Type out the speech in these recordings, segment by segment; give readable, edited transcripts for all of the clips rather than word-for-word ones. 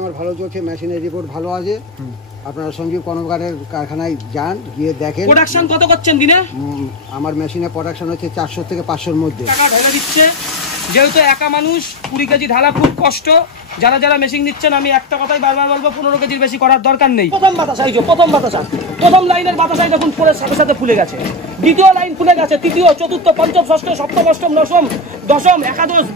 আমার ভালো চলছে, মেশিনের রিপোর্ট ভালো আছে। আপনারা সঞ্জীব কর্মকারের কারখানায় যান, গিয়ে দেখেন। প্রোডাকশন কত করছেন দিনে? আমার মেশিনে প্রোডাকশন হচ্ছে 400 থেকে 500-র মধ্যে। টাকা ঢেলে দিচ্ছে, যেহেতু একা মানুষ 20 কেজি ঢালা খুব কষ্ট। যারা যারা মেশিন দিচ্ছেন আমি একটা কথাই বারবার বলবো, 15 কেজির বেশি করার দরকার নেই। প্রথম বাতাসা, প্রথম লাইনের বাতাসাই দেখুন ফুলের সাথে সাথে ফুলে গেছে, দ্বিতীয় লাইন ফুলে গেছে, তৃতীয়, চতুর্থ, পঞ্চম, ষষ্ঠ, সপ্তম, অষ্টম, নবম, দশম, একাদশ,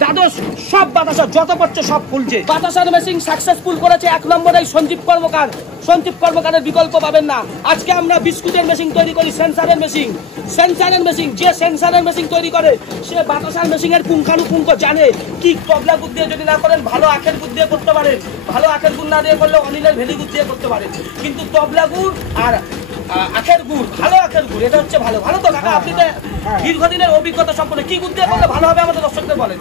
দ্বাদশ সব বাতাসা যত পড়ছে সব ফুলছে। বাতাসার মেশিন সাকসেসফুল করেছে 1 নম্বরে সঞ্জীব কর্মকার। সঞ্জীব কর্মকারের বিকল্প পাবেন না। আজকে আমরা বিস্কুটের মেশিন তৈরি করি, সেন্সারের মেশিন। যে সেন্সারের মেশিন তৈরি করে সে বাতাসার মেশিনের পুঙ্খানুপুঙ্খ জানে। কি তবলা গুড় দিয়ে যদি না করেন, ভালো আখের গুড় দিয়ে করতে পারেন। ভালো আখের গুড় না দিয়ে করলে অনিলের ভেলি গুড় দিয়ে করতে পারেন। কিন্তু তবলা গুড় আর আখের গুড়, ভালো আখের গুড়, এটা হচ্ছে ভালো। ভালো তো কাকা, আপনি দীর্ঘদিনের অভিজ্ঞতা সম্পন্ন, কি গুড় দিয়ে করলে ভালো হবে আমাদের দর্শকদের বলেন।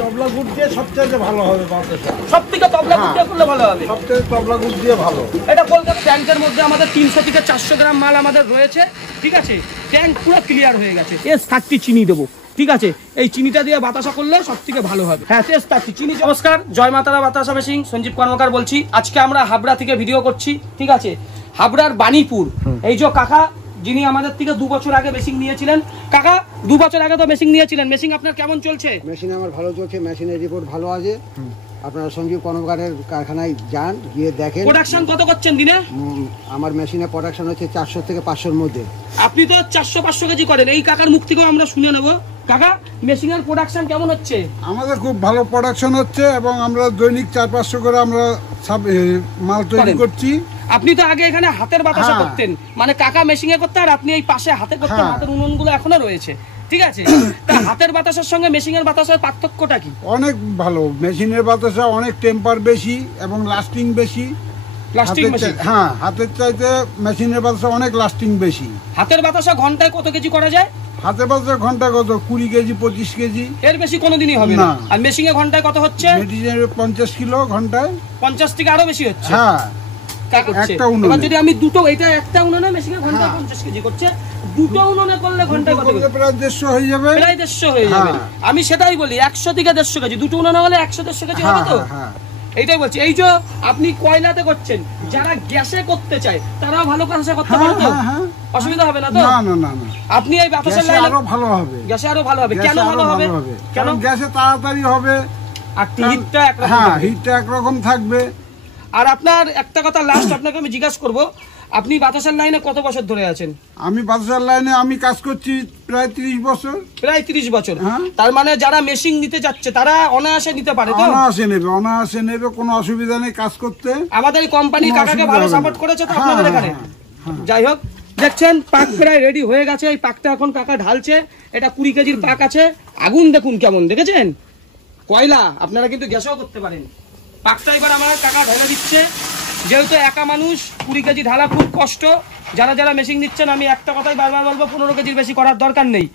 তবলা গুড় দিয়ে সবচেয়ে ভালো হবে বাতাসা। সবথেকে তবলা গুড় দিয়ে করলে ভালো হবে। সবচেয়ে তবলা গুড় দিয়ে ভালো। এটা কলকাতা ট্যাঙ্কের মধ্যে আমাদের 300 থেকে 400 গ্রাম মাল আমাদের রয়েছে। ঠিক আছে, ট্যাঙ্ক পুরো ক্লিয়ার হয়ে গেছে। S30 চিনি দেবো, ঠিক আছে। এই চিনিটা দিয়ে বাতাসা করলে সব থেকে ভালো হবে। হ্যাঁ, S30 চিনি। নমস্কার, জয় মাতারা বাতাসা মেশিন, সঞ্জীব কর্মকার বলছি। আজকে আমরা হাবড়া থেকে ভিডিও করছি, ঠিক আছে। হাবড়ার বাণীপুর। এই যে কাকা যিনি আমাদের থেকে 2 বছর আগে মেশিন নিয়েছিলেন। কাকা 2 বছর আগে তো মেশিন নিয়েছিলেন, মেশিন আপনার কেমন চলছে? মেশিন আমার ভালো চলছে, মেশিনের রিপোর্ট ভালো আছে। আপনারা সঞ্জীব কর্মকারের কারখানায় যান, গিয়ে দেখেন। প্রোডাকশন কত করছেন দিনে? আমার মেশিনে প্রোডাকশন হচ্ছে 400 থেকে 500-র মধ্যে। আপনি তো 400-500 কেজি করেন। এই কাকার মুখ থেকেও আমরা শুনে নেব। কাকা, মেশিনের প্রোডাকশন কেমন হচ্ছে? আমাদের খুব ভালো প্রোডাকশন হচ্ছে এবং আমরা দৈনিক 400-500 করে আমরা মাল তৈরি করছি। আপনি তো আগে এখানে হাতের বাতাসা করতেন, মানে কাকা মেশিনে করতে, আর আপনি এই পাশে হাতে করতেন। হাতের উনুনগুলো এখনো রয়েছে, ঠিক আছে। তা হাতের বাতাসের সঙ্গে মেশিনের বাতাসের পার্থক্যটা কি? অনেক ভালো। মেশিনের বাতাসা অনেক টেম্পার বেশি এবং লাস্টিং বেশি। হ্যাঁ, হাতের চাইতে মেশিনের বাতাসা অনেক লাস্টিং বেশি। হাতের বাতাসা ঘন্টায় কত কেজি করা যায়? হাতের বাতাসা ঘন্টা কত 20 কেজি 25 কেজি, এর বেশি কোনোদিনই হবে না। আর মেশিনে ঘন্টায় কত হচ্ছে? 50 কিলো ঘন্টায়। 50 থেকে আরো বেশি হচ্ছে। হ্যাঁ, এবার যদি আমি দুটো, এটা একটা উনুনে মেশিনে ঘন্টায় 50 কেজি করছে, দুটো উনুনে করলে ঘন্টায় কত? প্রায় 150 হয়ে যাবে। প্রায় 150 হয়ে যাবে। আমি সেটাই বলি, 100 থেকে 150 কেজি, দুটো উনুনে হলে 100-150 কেজি হবে তো। এইটাই বলছি। এই যে আপনি কয়লাতে করছেন, যারা গ্যাসে করতে চায় তারাও ভালো কাজ করতে পারে তো? অসুবিধা হবে না তো? না না না, আপনি এই বাতাসের লাইনে আরো ভালো হবে। গ্যাসে আরো ভালো হবে। কেন ভালো হবে? কারণ গ্যাসে তাড়াতাড়ি হবে আর হিটটা একরকম। হ্যাঁ, হিটটা একরকম থাকবে। আর আপনার একটা কথা লাস্ট আপনাকে আমি জিজ্ঞাসা করব, আপনি বাতাসের লাইনে কত বছর ধরে আছেন? আমি বাতাসের লাইনে আমি কাজ করছি প্রায় 30 বছর। প্রায় 30 বছর। তার মানে যারা মেশিন নিতে যাচ্ছে তারা অনায়াসে নিতে পারে তো? অনায়াসে নেবে, কোনো অসুবিধা নেই কাজ করতে। আমাদের এই কোম্পানি কাকাকে ভালো সাপোর্ট করেছে তো আপনাদের এখানে। যাই হোক, দেখছেন পাক প্রায় রেডি হয়ে গেছে। এই পাকটা এখন কাকা ঢালছে। এটা 20 কেজির পাক আছে। আগুন দেখুন কেমন, দেখেছেন? কয়লা, আপনারা কিন্তু গ্যাসেও করতে পারেন। পাকটা এবার আমার কাকা ঢেলে দিচ্ছে, যেহেতু একা মানুষ 20 কেজি ঢালা খুব কষ্ট। যারা যারা মেশিন দিচ্ছেন আমি একটা কথাই বারবার বলবো, 15 কেজির বেশি করার দরকার নেই।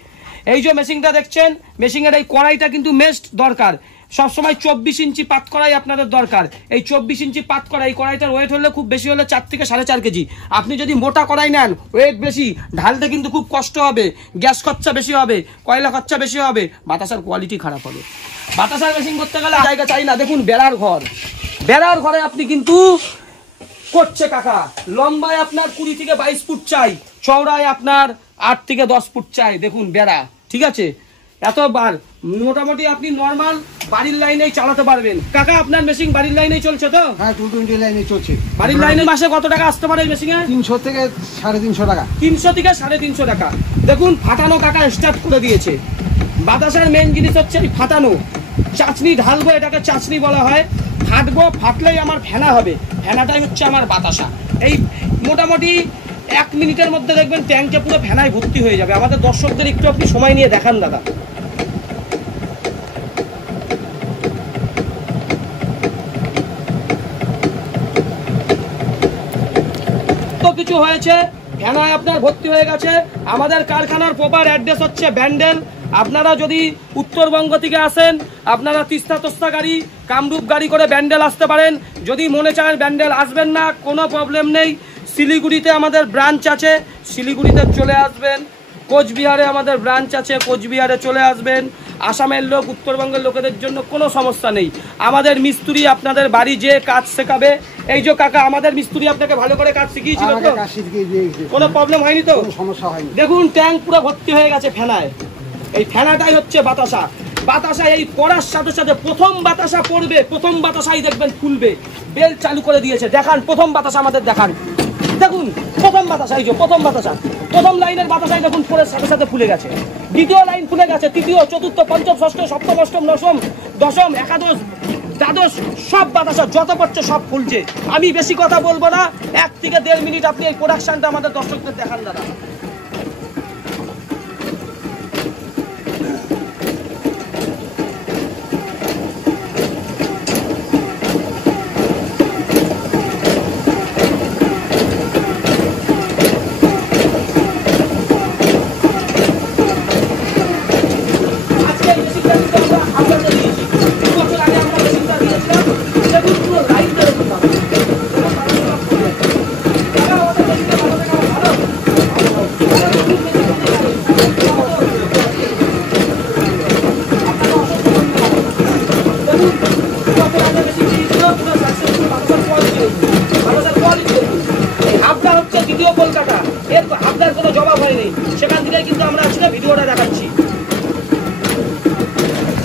এই যে মেশিনটা দেখছেন, মেশিনের এই কড়াইটা কিন্তু মেস্ট দরকার। সবসময় 24 ইঞ্চি পাত কড়াই আপনাদের দরকার। এই 24 ইঞ্চি পাত কড়াই, কড়াইটার ওয়েট হলে খুব বেশি হলে 4 থেকে 4.5 কেজি। আপনি যদি মোটা কড়াই নেন, ওয়েট বেশি, ঢালতে কিন্তু খুব কষ্ট হবে, গ্যাস খরচা বেশি হবে, কয়লা খরচা বেশি হবে, বাতাসার কোয়ালিটি খারাপ হবে। বাতাসার মেশিন করতে গেলে জায়গা চাই না। দেখুন বেড়ার ঘর, বেড়ার ঘরে আপনি কিন্তু করছে কাকা। লম্বায় আপনার 20 থেকে 22 ফুট চাই, চওড়ায় আপনার 8 থেকে 10 ফুট চাই। দেখুন বেড়া, ঠিক আছে। এতবার মোটামুটি আপনি নরমাল বাড়ির লাইনেই চালাতে পারবেন। কাকা আপনার মেশিন বাড়ির লাইনেই চলছে তো? হ্যাঁ, 220 লাইনে চলছে। বাড়ির লাইনে মাসে কত টাকা আসতে পারে মেশিনে? 300 থেকে 350 টাকা। 300 থেকে 350 টাকা। দেখুন ফাটানো কাকা স্টার্ট করে দিয়েছে। বাতাসার মেন জিনিস হচ্ছে ফাটানো। চাচনি ঢালবো, এটাকে চাচনি বলা হয়। ফাটবো, ফাটলেই আমার ফেনা হবে, ফেনাটাই হচ্ছে আমার বাতাসা। এই মোটামুটি 1 মিনিটের মধ্যে দেখবেন ট্যাঙ্কে পুরো ফেনায় ভর্তি হয়ে যাবে। আমাদের দর্শকদের একটু আপনি সময় নিয়ে দেখান দাদা। তো কিছু হয়েছে, ফেনায় আপনার ভর্তি হয়ে গেছে। আমাদের কারখানার প্রপার অ্যাড্রেস হচ্ছে ব্যান্ডেল। আপনারা যদি উত্তরবঙ্গ থেকে আসেন, আপনারা তিস্তা তোস্তা গাড়ি, কামরূপ গাড়ি করে ব্যান্ডেল আসতে পারেন। যদি মনে চান ব্যান্ডেল আসবেন না, কোনো প্রবলেম নেই। শিলিগুড়িতে আমাদের ব্রাঞ্চ আছে, শিলিগুড়িতে চলে আসবেন। কোচবিহারে আমাদের ব্রাঞ্চ আছে, কোচবিহারে চলে আসবেন। আসামের লোক, উত্তরবঙ্গের লোকেদের জন্য কোনো সমস্যা নেই। আমাদের মিস্ত্রি আপনাদের বাড়ি যে কাজ শেখাবে। এই যে কাকা, আমাদের মিস্ত্রি আপনাকে ভালো করে কাজ শিখিয়েছিল তো? কোনো প্রবলেম হয়নি তো? সমস্যা হয়নি। দেখুন ট্যাঙ্ক পুরো ভর্তি হয়ে গেছে ফেনায়। এই ফেনাটাই হচ্ছে বাতাসা। বাতাসা এই পড়ার সাথে সাথে প্রথম বাতাসা পড়বে, প্রথম বাতাসাই দেখবেন ফুলবে। বেল চালু করে দিয়েছে, দেখান প্রথম বাতাসা আমাদের দেখান। দেখুন প্রথম বাতাসা, এই যে প্রথম বাতাসা, প্রথম লাইনের বাতাসাই দেখুন পড়ার সাথে সাথে ফুলে গেছে। দ্বিতীয় লাইন ফুলে গেছে, তৃতীয়, চতুর্থ, পঞ্চম, ষষ্ঠ, সপ্তম, অষ্টম, নবম, দশম, একাদশ, দ্বাদশ সব বাতাসা যত পড়ছে সব ফুলছে। আমি বেশি কথা বলবো না, 1 থেকে 1.5 মিনিট আপনি এই প্রোডাকশনটা আমাদের দর্শকদের দেখান দাদা। সেখান থেকে কিন্তু আমরা আজকে ভিডিওটা দেখাচ্ছি।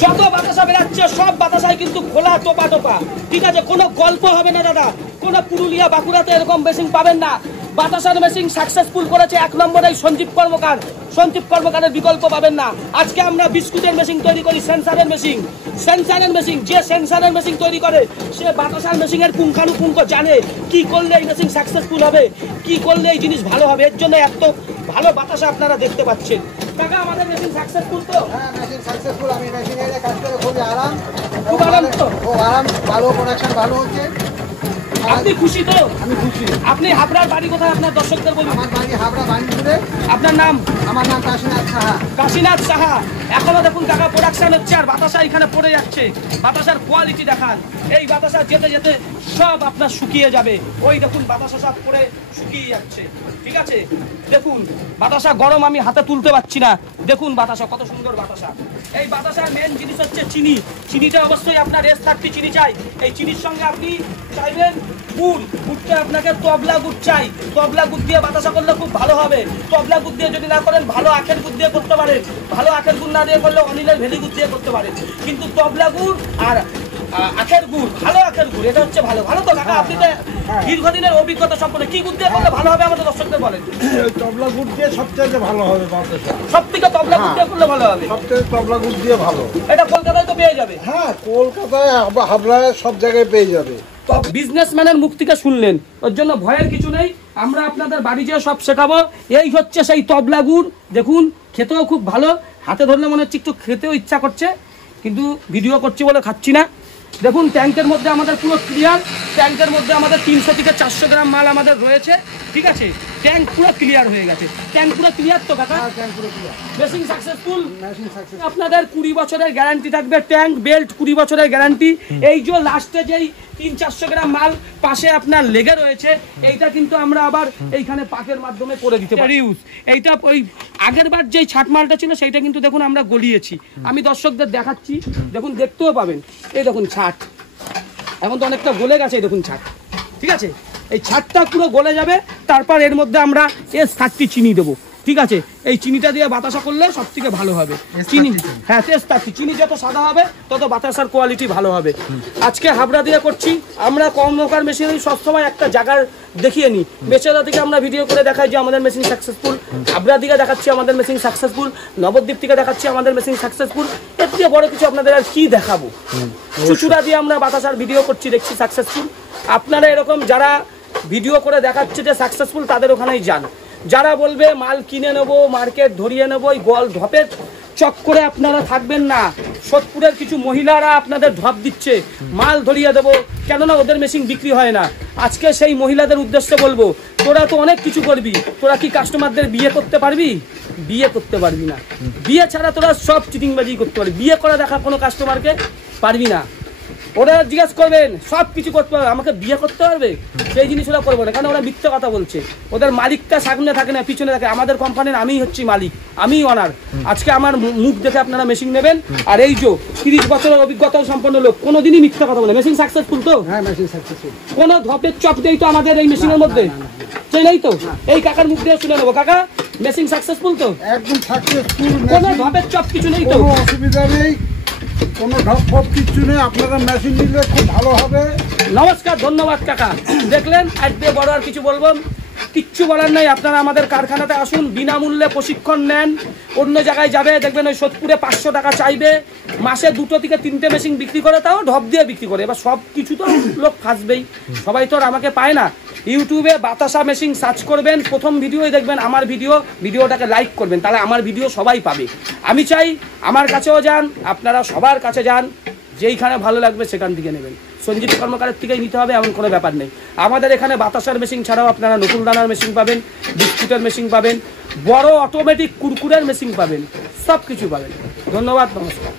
যত বাতাসা বেরাচ্ছে সব বাতাসাই কিন্তু খোলা টোপা টোপা, ঠিক আছে? কোনো গল্প হবে না দাদা, কোনো পুরুলিয়া বাঁকুড়াতে এরকম মেশিন পাবেন না। বাতাসার মেশিন সাকসেসফুল করেছে 1 নম্বরে সঞ্জীব কর্মকার। সঞ্জীব কর্মকারের বিকল্প পাবেন না। আজকে আমরা বিস্কুটের মেশিন তৈরি করি, সেন্সারের মেশিন। সেন্সারের মেশিন, যে সেন্সারের মেশিন তৈরি করে সে বাতাসার মেশিনের পুঙ্খানুপুঙ্খ জানে কি করলে এই মেশিন সাকসেসফুল হবে, কি করলে এই জিনিস ভালো হবে। এর জন্য এত ভালো বাতাসা আপনারা দেখতে পাচ্ছেন। কাকা আমাদের মেশিন সাকসেসফুল তো? হ্যাঁ মেশিন সাকসেসফুল। আমি মেশিনে কাজ করে খুবই আরাম, খুব আরাম তো? খুব আরাম, ভালো প্রোডাকশন ভালো হচ্ছে। আপনি খুশি তো? আমি খুশি। আপনি হাবড়ার বাড়ি কোথায় আপনার দর্শকদের বলুন? আমার বাড়ি হাবড়া বাণীপুরে। আপনার নাম? আমার নাম কাশীনাথ সাহা। কাশীনাথ সাহা। এখনো দেখুন টাকা প্রোডাকশন হচ্ছে আর বাতাসা এখানে পড়ে যাচ্ছে। বাতাসার কোয়ালিটি দেখান। এই বাতাসা যেতে যেতে সব আপনার শুকিয়ে যাবে। ওই দেখুন বাতাসা সব পড়ে শুকিয়ে যাচ্ছে, ঠিক আছে? দেখুন বাতাসা গরম, আমি হাতে তুলতে পারছি না। দেখুন বাতাসা কত সুন্দর বাতাসা। এই বাতাসার মেন জিনিস হচ্ছে চিনি। চিনিটা অবশ্যই আপনার S30 চিনি চাই। এই চিনির সঙ্গে আপনি চাইবেন গুড়। গুড়টা আপনাকে তবলা গুড় চাই। তবলা গুড় দিয়ে বাতাসা করলে খুব ভালো হবে। তবলা গুড় দিয়ে যদি না করেন ভালো আখের গুড় দিয়ে করতে পারেন। ভালো আখের গুড় না দিয়ে করলে অনিলের ভেলি গুড় দিয়ে করতে পারেন। কিন্তু তবলা গুড় আর আখের গুড়, ভালো আখের গুড়, এটা হচ্ছে ভালো। ভালো তো কাকা? আপনি তো দীর্ঘদিনের অভিজ্ঞতা সম্পন্ন, কি গুড় দিয়ে করলে ভালো হবে আমাদের দর্শকদের বলেন। তবলা গুড় দিয়ে সবচেয়ে ভালো হবে বাতাসা। সব থেকে তবলা গুড় দিয়ে করলে ভালো হবে। সবচেয়ে তবলা গুড় দিয়ে ভালো। এটা কলকাতায় তো পেয়ে যাবে। হ্যাঁ কলকাতায়, হাবড়ায় সব জায়গায় পেয়ে যাবে। বিজনেসম্যানের মুখ থেকে শুনলেন, ওর জন্য ভয়ের কিছু নেই। আমরা আপনাদের বাড়ি যেয়ে সব শেখাবো। এই হচ্ছে সেই তবলা গুড়। দেখুন খেতেও খুব ভালো। হাতে ধরলে মনে হচ্ছে একটু খেতেও ইচ্ছা করছে, কিন্তু ভিডিও করছি বলে খাচ্ছি না। দেখুন ট্যাঙ্কের মধ্যে আমাদের পুরো ক্লিয়ার। ট্যাঙ্কের মধ্যে আমাদের 300 থেকে 400 গ্রাম মাল আমাদের রয়েছে, ঠিক আছে? ট্যাঙ্ক পুরো ক্লিয়ার হয়ে গেছে। ট্যাঙ্ক পুরো ক্লিয়ার তো কাকা? Machine successful. আপনাদের 20 বছরের গ্যারান্টি থাকবে। ট্যাঙ্ক বেল্ট 20 বছরের গ্যারান্টি। এই যে লাস্টে যেই 300-400 গ্রাম মাল পাশে আপনার লেগে রয়েছে, এইটা কিন্তু আমরা আবার এইখানে পাকের মাধ্যমে করে দিতে পারি ইউজ। এইটা ওই আগের বার যেই ছাট মালটা ছিল সেইটা কিন্তু দেখুন আমরা গলিয়েছি। আমি দর্শকদের দেখাচ্ছি, দেখুন দেখতেও পাবেন। এই দেখুন ছাট এখন তো অনেকটা গলে গেছে। এই দেখুন ছাট, ঠিক আছে? এই ছাটটা পুরো গলে যাবে। তারপর এর মধ্যে আমরা S30 চিনি দেবো, ঠিক আছে? এই চিনিটা দিয়ে বাতাসা করলে সব থেকে ভালো হবে। চিনি, হ্যাঁ S30 চিনি যত সাদা হবে তত বাতাসার কোয়ালিটি ভালো হবে। আজকে হাবড়া দিয়ে করছি আমরা। কর্মকার মেশিন সবসময় একটা জায়গার দেখিয়ে নিই। মেচেদা থেকে আমরা ভিডিও করে দেখাই যে আমাদের মেশিন সাকসেসফুল। হাবড়া দিকে দেখাচ্ছি আমাদের মেশিন সাকসেসফুল। নবদ্বীপ থেকে দেখাচ্ছি আমাদের মেশিন সাকসেসফুল। এর দিয়ে বড় কিছু আপনাদের আর কি দেখাবো? চুচুড়া দিয়ে আমরা বাতাসার ভিডিও করছি, দেখছি সাকসেসফুল। আপনারা এরকম যারা ভিডিও করে দেখাচ্ছে যে সাকসেসফুল, তাদের ওখানেই যান। যারা বলবে মাল কিনে নেবো, মার্কেট ধরিয়ে নেবো, ওই গল ঢপের চক্করে আপনারা থাকবেন না। সোদপুরের কিছু মহিলারা আপনাদের ঢপ দিচ্ছে, মাল ধরিয়ে দেবো, কেননা ওদের মেশিন বিক্রি হয় না। আজকে সেই মহিলাদের উদ্দেশ্যে বলবো, তোরা তো অনেক কিছু করবি, তোরা কি কাস্টমারদের বিয়ে করতে পারবি? বিয়ে করতে পারবি না। বিয়ে ছাড়া তোরা সব চিটিংবাজি করতে পারবি। বিয়ে করে দেখা কোনো কাস্টমারকে পারবি না। ওরা জিজ্ঞেস করবেন সব কিছু করতে পারবে, আমাকে বিয়ে করতে পারবে, সেই জিনিস ওরা করবো না, কারণ ওরা মিথ্যা কথা বলছে। ওদের মালিকটা সামনে থাকে না, পিছনে থাকে। আমাদের কোম্পানির আমিই হচ্ছি মালিক, আমিই অনার। আজকে আমার মুখ দেখে আপনারা মেশিন নেবেন। আর এই যে 30 বছরের অভিজ্ঞতা সম্পন্ন লোক, কোনোদিনই মিথ্যা কথা বলে। মেশিন সাকসেসফুল তো? হ্যাঁ, মেশিন সাকসেসফুল। কোনো ধপের চপ দেই তো আমাদের এই মেশিনের মধ্যে? সেই নেই তো। এই কাকার মুখ দিয়ে শুনে নেবো, কাকা মেশিন সাকসেসফুল তো? একদম সাকসেসফুল। কোনো ধপের চপ কিছু নেই তো? কোনো অসুবিধা নেই, কোনো ঢপ ফপ কিছু নেই। আপনারা মেশিন নিলে খুব ভালো হবে। নমস্কার, ধন্যবাদ কাকা। দেখলেন, আজকে বড় আর কিছু বলবো কিচ্ছু বলার নাই। আপনারা আমাদের কারখানাতে আসুন, বিনামূল্যে প্রশিক্ষণ নেন। অন্য জায়গায় যাবে দেখবেন ওই সোদপুরে 500 টাকা চাইবে, মাসে 2 থেকে 3টে মেশিন বিক্রি করে, তাও ঢপ দিয়ে বিক্রি করে। এবার সব কিছু তো লোক ফাঁসবেই, সবাই তো আর আমাকে পায় না। ইউটিউবে বাতাসা মেশিন সার্চ করবেন, প্রথম ভিডিওই দেখবেন আমার ভিডিওটাকে লাইক করবেন, তাহলে আমার ভিডিও সবাই পাবে। আমি চাই আমার কাছেও যান, আপনারা সবার কাছে যান, যেইখানে ভালো লাগবে সেখান থেকে নেবেন। সঞ্জীব কর্মকারের থেকেই নিতে হবে এমন কোনো ব্যাপার নেই। আমাদের এখানে বাতাসার মেশিন ছাড়াও আপনারা নকুল দানার মেশিন পাবেন, বিস্কুটের মেশিন পাবেন, বড় অটোমেটিক কুরকুরের মেশিন পাবেন, সব কিছু পাবেন। ধন্যবাদ, নমস্কার।